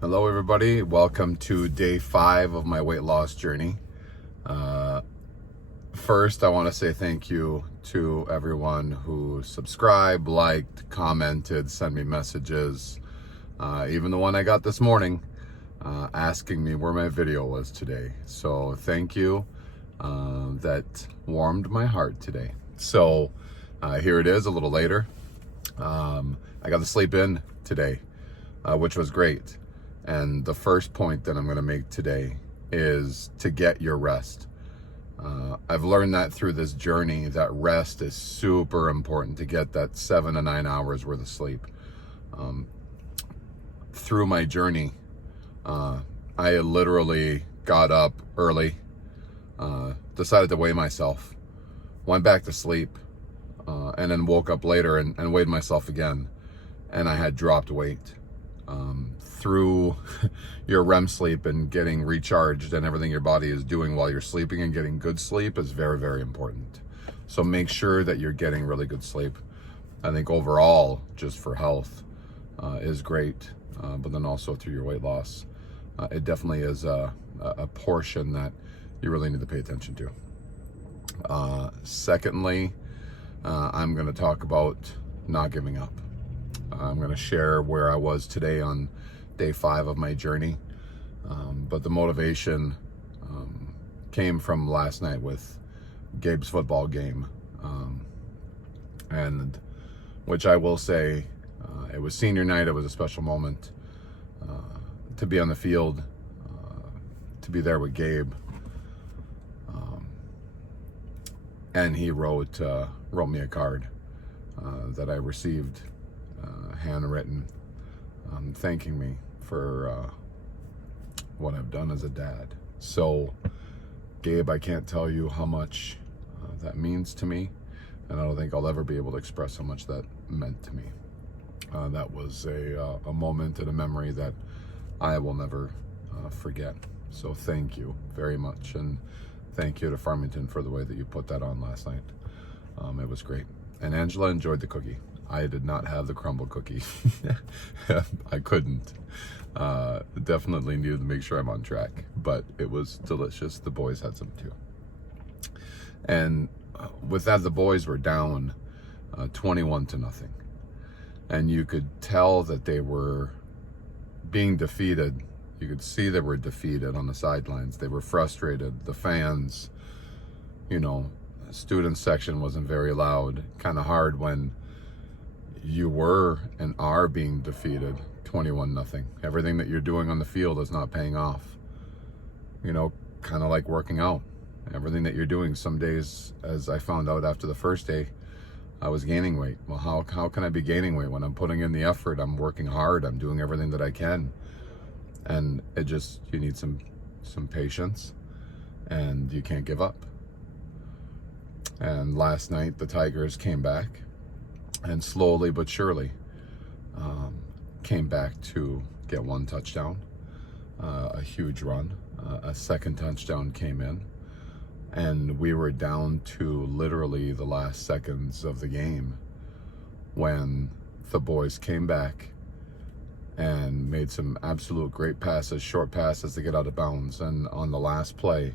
Hello everybody, welcome to day 5 of my weight loss journey. First, I want to say thank you to everyone who subscribed, liked, commented, sent me messages, even the one I got this morning asking me where my video was today. So thank you, that warmed my heart today. So here it is a little later. I got to sleep in today, which was great. And the first point that I'm going to make today is to get your rest. I've learned that through this journey that rest is super important, to get that 7 to 9 hours worth of sleep. Through my journey, I literally got up early, decided to weigh myself, went back to sleep, and then woke up later and weighed myself again. And I had dropped weight. Through your REM sleep and getting recharged and everything your body is doing while you're sleeping, and getting good sleep is very, very important. So make sure that you're getting really good sleep. I think overall, just for health, is great, but then also through your weight loss, it definitely is a portion that you really need to pay attention to. Secondly, I'm going to talk about not giving up. I'm going to share where I was today on day 5 of my journey. But the motivation came from last night with Gabe's football game. And which I will say, it was senior night. It was a special moment to be on the field, to be there with Gabe. And he wrote me a card that I received, handwritten, thanking me for what I've done as a dad. So, Gabe, I can't tell you how much that means to me, and I don't think I'll ever be able to express how much that meant to me. That was a moment and a memory that I will never forget. So thank you very much, and thank you to Farmington for the way that you put that on last night. It was great. And Angela enjoyed the cookie. I did not have the crumble cookie. I couldn't. Definitely needed to make sure I'm on track, but it was delicious. The boys had some too. And with that, the boys were down 21-0. And you could tell that they were being defeated. You could see they were defeated on the sidelines. They were frustrated. The fans, student section wasn't very loud. Kind of hard when you were and are being defeated 21-0. Everything that you're doing on the field is not paying off. Kind of like working out. Everything that you're doing, some days, as I found out after the first day, I was gaining weight. Well, how can I be gaining weight when I'm putting in the effort? I'm working hard. I'm doing everything that I can. And you need some patience, and you can't give up. And last night, the Tigers came back, and slowly but surely came back to get one touchdown, a huge run. A second touchdown came in, and we were down to literally the last seconds of the game when the boys came back and made some absolute great passes, short passes to get out of bounds. And on the last play,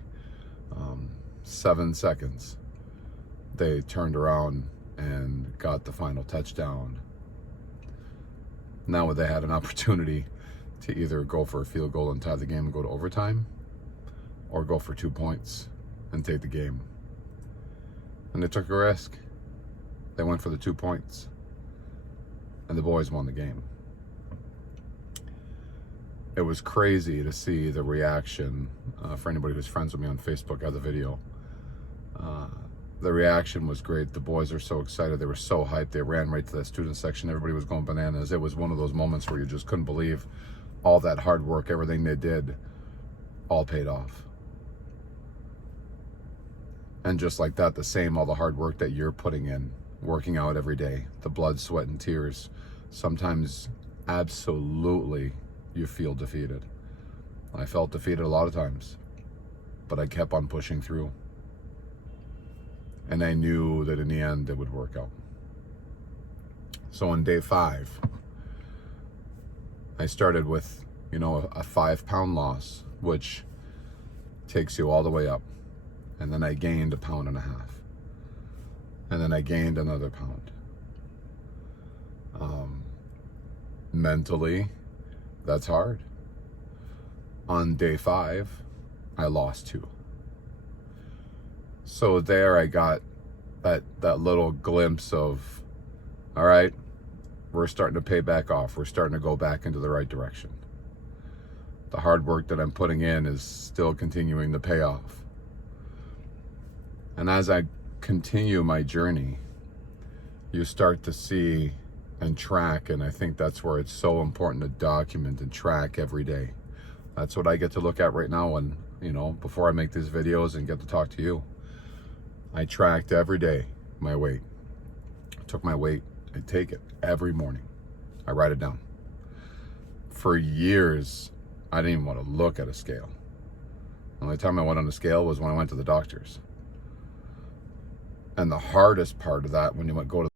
7 seconds, they turned around and got the final touchdown. Now they had an opportunity to either go for a field goal and tie the game and go to overtime, or go for 2 points and take the game. And they took a risk. They went for the 2 points, and the boys won the game. It was crazy to see the reaction. For anybody who's friends with me on Facebook, I have the video. The reaction was great. The boys are so excited. They were so hyped. They ran right to the student section. Everybody was going bananas. It was one of those moments where you just couldn't believe all that hard work, everything they did, all paid off. And just like that, all the hard work that you're putting in, working out every day, the blood, sweat, and tears, sometimes absolutely you feel defeated. I felt defeated a lot of times, but I kept on pushing through. And I knew that in the end it would work out. So on day 5, I started with you know, a 5-pound loss, which takes you all the way up. And then I gained 1.5 pounds. And then I gained another pound. Mentally, that's hard. On day 5, I lost 2. So there I got that little glimpse of, all right, we're starting to pay back off. We're starting to go back into the right direction. The hard work that I'm putting in is still continuing to pay off. And as I continue my journey, you start to see and track, and I think that's where it's so important to document and track every day. That's what I get to look at right now, and you know, before I make these videos and get to talk to you, I tracked every day my weight. I took my weight, I take it every morning. I write it down. For years, I didn't even want to look at a scale. The only time I went on a scale was when I went to the doctor's. And the hardest part of that, when you go to